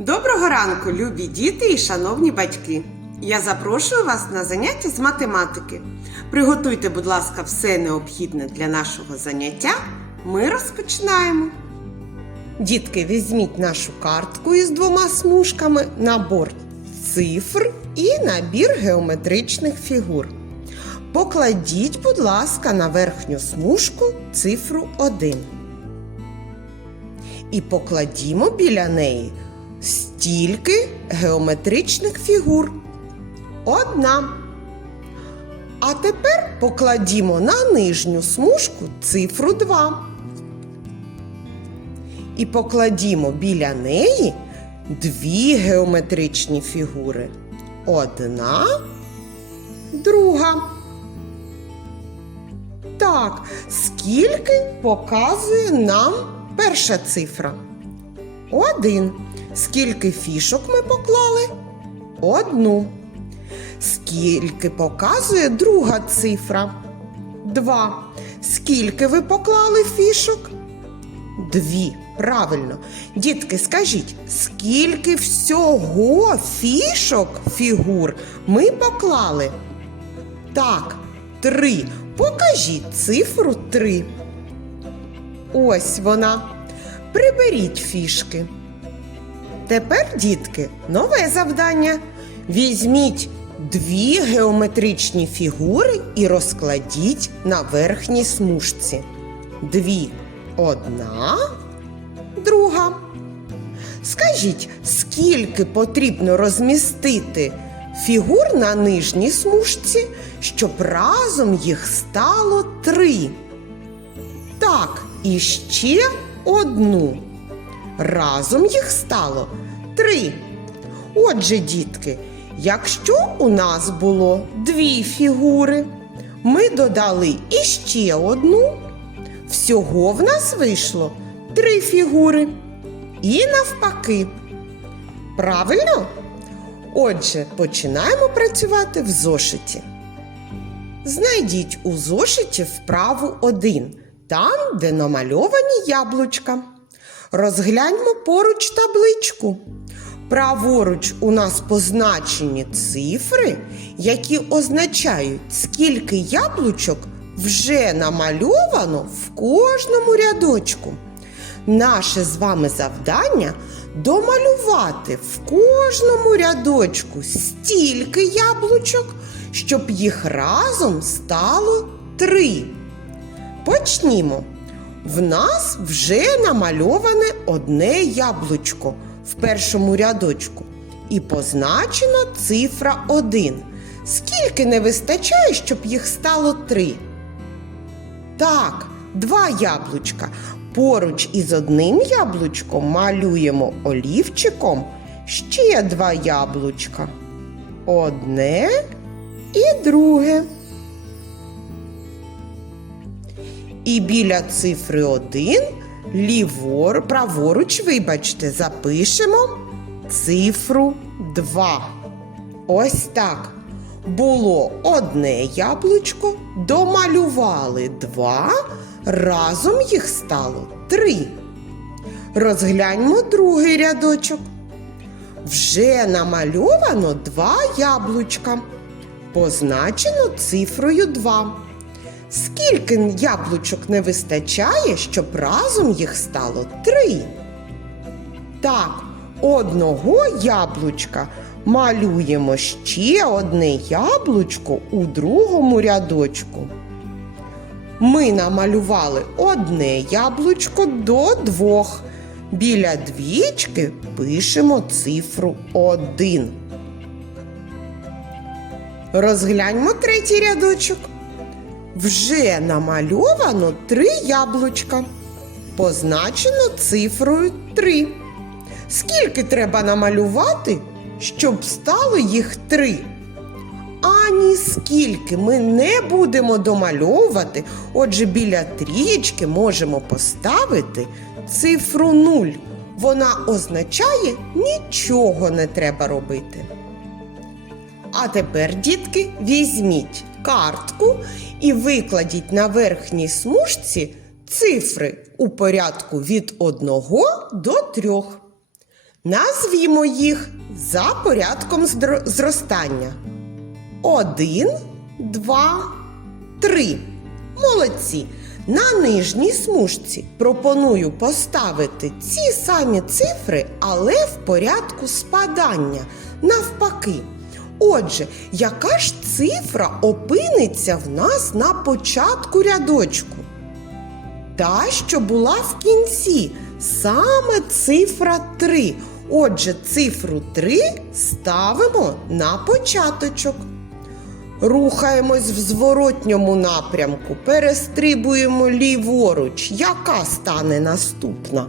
Доброго ранку, любі діти і шановні батьки! Я запрошую вас на заняття з математики. Приготуйте, будь ласка, все необхідне для нашого заняття. Ми розпочинаємо. Дітки, візьміть нашу картку із двома смужками, набор цифр і набір геометричних фігур. Покладіть, будь ласка, на верхню смужку цифру 1. І покладімо біля неї стільки геометричних фігур. Одна. А тепер покладімо на нижню смужку цифру 2. І покладімо біля неї дві геометричні фігури. Одна, друга. Так, скільки показує нам перша цифра? Один. Скільки фішок ми поклали? Одну. Скільки показує друга цифра? Два. Скільки ви поклали фішок? Дві. Правильно. Дітки, скажіть, скільки всього фішок фігур ми поклали? Так, три. Покажіть цифру три. Ось вона. Приберіть фішки. Тепер, дітки, нове завдання. Візьміть дві геометричні фігури і розкладіть на верхній смужці. Дві одна, друга. Скажіть, скільки потрібно розмістити фігур на нижній смужці, щоб разом їх стало три? Так, і ще одну. Разом їх стало три. Отже, дітки, якщо у нас було дві фігури, ми додали іще одну. Всього в нас вийшло три фігури. І навпаки. Правильно? Отже, починаємо працювати в зошиті. Знайдіть у зошиті вправу 1, там, де намальовані яблучка. Розгляньмо поруч табличку. Праворуч у нас позначені цифри, які означають, скільки яблучок вже намальовано в кожному рядочку. Наше з вами завдання домалювати в кожному рядочку стільки яблучок, щоб їх разом стало три. Почнімо. В нас вже намальоване одне яблучко в першому рядочку і позначена цифра 1. Скільки не вистачає, щоб їх стало 3? Так, два яблучка. Поруч із одним яблучком малюємо олівчиком ще два яблучка. Одне і друге. І біля цифри 1 лівор, праворуч, вибачте, запишемо цифру 2. Ось так. Було одне яблучко, домалювали два, разом їх стало три. Розгляньмо другий рядочок. Вже намальовано два яблучка. Позначено цифрою 2. Скільки яблучок не вистачає, щоб разом їх стало три? Так, одного яблучка малюємо ще одне яблучко у другому рядочку. Ми намалювали одне яблучко до двох. Біля двічки пишемо цифру 1. Розгляньмо третій рядочок. Вже намальовано три яблучка. Позначено цифрою 3. Скільки треба намалювати, щоб стало їх три? Ані скільки ми не будемо домальовувати, отже, біля трієчки можемо поставити цифру 0. Вона означає нічого не треба робити. А тепер, дітки, візьміть картку і викладіть на верхній смужці цифри у порядку від 1 до 3. Назвімо їх за порядком зростання. Один, два, три. Молодці. На нижній смужці пропоную поставити ці самі цифри, але в порядку спадання. Навпаки. Отже, яка ж цифра опиниться в нас на початку рядочку? Та, що була в кінці, саме цифра 3. Отже, цифру 3 ставимо на початочок. Рухаємось в зворотньому напрямку, перестрибуємо ліворуч. Яка стане наступна?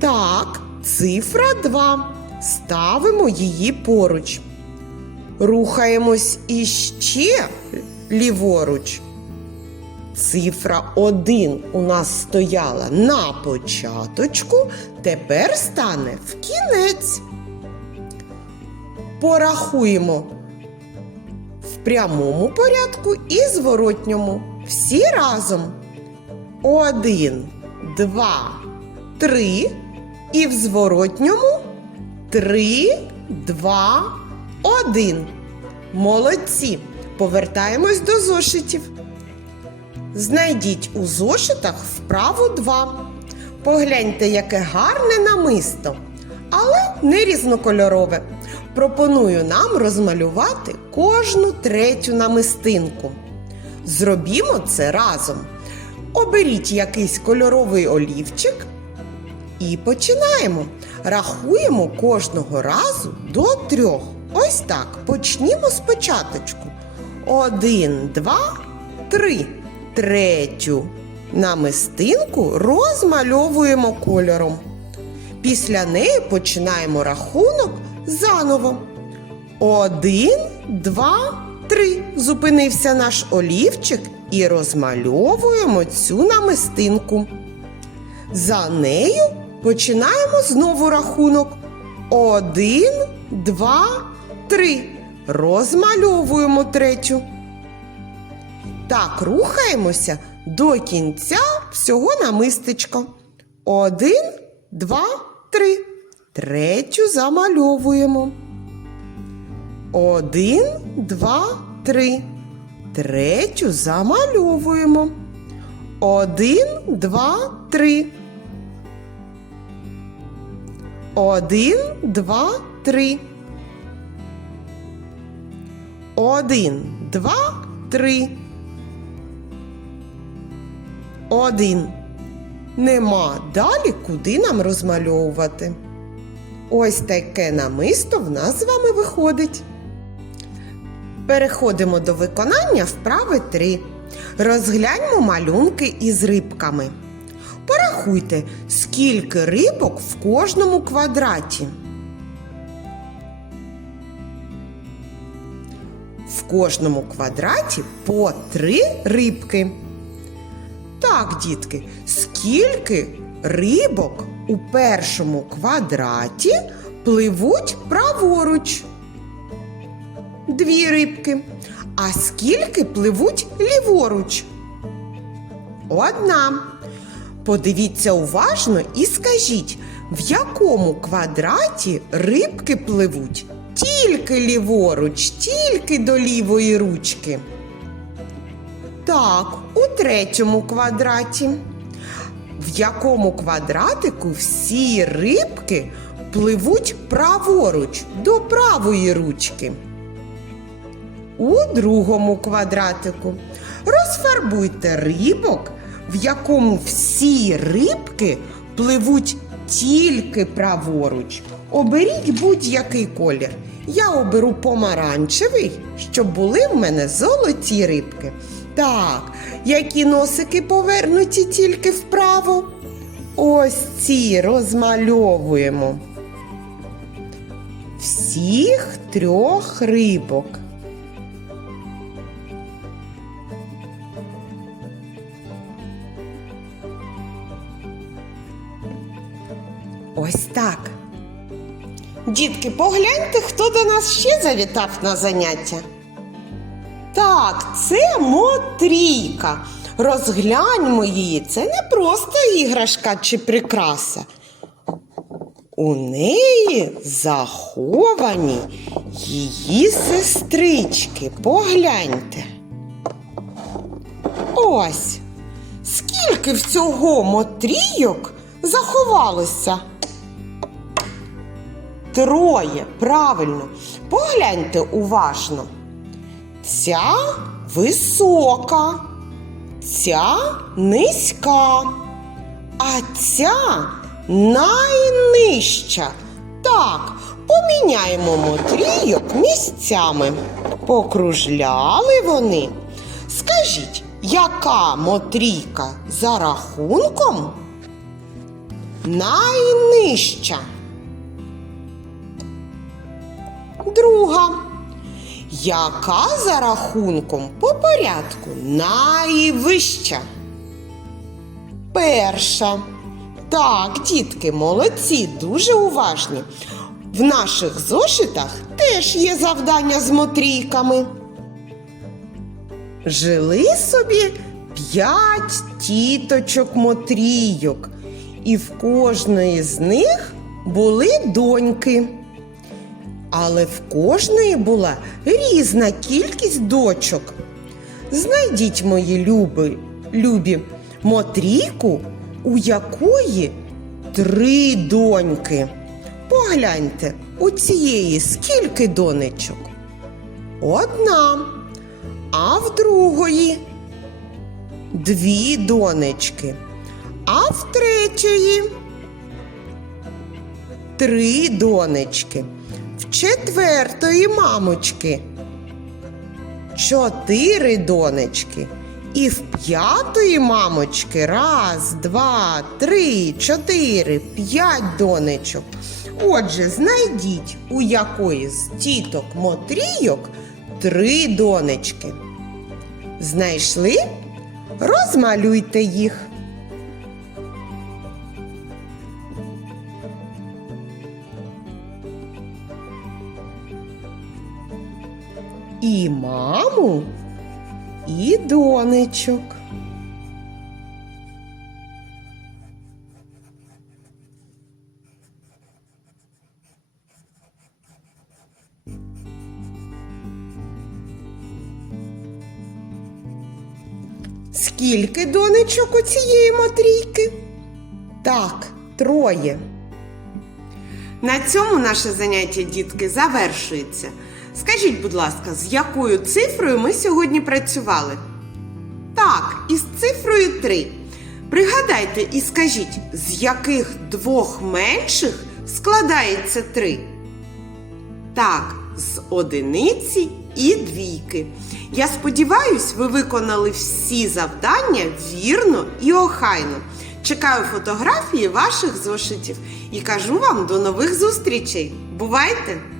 Так, цифра 2. Ставимо її поруч. Рухаємось іще ліворуч. Цифра 1 у нас стояла на початочку, тепер стане в кінець. Порахуємо в прямому порядку і зворотньому. Всі разом. Один, два, три. І в зворотньому три, два, один. Молодці. Повертаємось до зошитів. Знайдіть у зошитах вправу 2. Погляньте, яке гарне намисто, але не різнокольорове. Пропоную нам розмалювати кожну третю намистинку. Зробімо це разом. Оберіть якийсь кольоровий олівчик і починаємо. Рахуємо кожного разу до трьох. Ось так. Почнімо спочатку. Один, два, три. Третю намистинку розмальовуємо кольором. Після неї починаємо рахунок заново. Один, два, три. Зупинився наш олівчик і розмальовуємо цю намистинку. За нею починаємо знову рахунок. Один, два, три. Розмальовуємо третю. Так, рухаємося до кінця всього намистечка. Один, два, три. Третю замальовуємо. Один, два, три. Третю замальовуємо. Один, два, три. Один, два, три. Один, два, три. Один. Нема далі куди нам розмальовувати. Ось таке намисто в нас з вами виходить. Переходимо до виконання вправи 3. Розгляньмо малюнки із рибками. Порахуйте, скільки рибок в кожному квадраті. В кожному квадраті по три рибки. Так, дітки, скільки рибок у першому квадраті пливуть праворуч? Дві рибки. А скільки пливуть ліворуч? Одна. Подивіться уважно і скажіть, в якому квадраті рибки пливуть? Тільки ліворуч, тільки до лівої ручки. Так, у третьому квадраті. В якому квадратику всі рибки пливуть праворуч до правої ручки? У другому квадратику. Розфарбуйте рибок, в якому всі рибки пливуть тільки праворуч. Оберіть будь-який колір. Я оберу помаранчевий, щоб були в мене золоті рибки. Так, які носики повернуті тільки вправо. Ось ці розмальовуємо. Всіх трьох рибок. Ось так. Дітки, погляньте, хто до нас ще завітав на заняття. Так, це Мотрійка. Розгляньмо її. Це не просто іграшка чи прикраса. У неї заховані її сестрички. Погляньте. Ось. Скільки всього мотрійок заховалося? Троє, правильно. Погляньте уважно. Ця висока, ця низька, а ця найнижча. Так, поміняємо мотрійок місцями. Покружляли вони. Скажіть, яка мотрійка за рахунком? Найнижча. Друга. Яка за рахунком по порядку найвища? Перша. Так, дітки, молодці, дуже уважні. В наших зошитах теж є завдання з мотрійками. Жили собі п'ять тіточок мотрійок, і в кожної з них були доньки. Але в кожної була різна кількість дочок. Знайдіть мої люби, любі мотрійку, у якої три доньки. Погляньте, у цієї скільки донечок? Одна, а в другої дві донечки, а в третьої три донечки, четвертої мамочки чотири донечки. І в п'ятої мамочки раз, два, три, чотири, п'ять донечок. Отже, знайдіть, у якої з тіток Мотрійок три донечки. Знайшли? Розмалюйте їх. І маму, і донечок. Скільки донечок у цієї мотрійки? Так, троє. На цьому наше заняття, дітки, завершується. Скажіть, будь ласка, з якою цифрою ми сьогодні працювали? Так, із цифрою 3. Пригадайте і скажіть, з яких двох менших складається 3? Так, з одиниці і двійки. Я сподіваюсь, ви виконали всі завдання вірно і охайно. Чекаю фотографії ваших зошитів і кажу вам до нових зустрічей. Бувайте!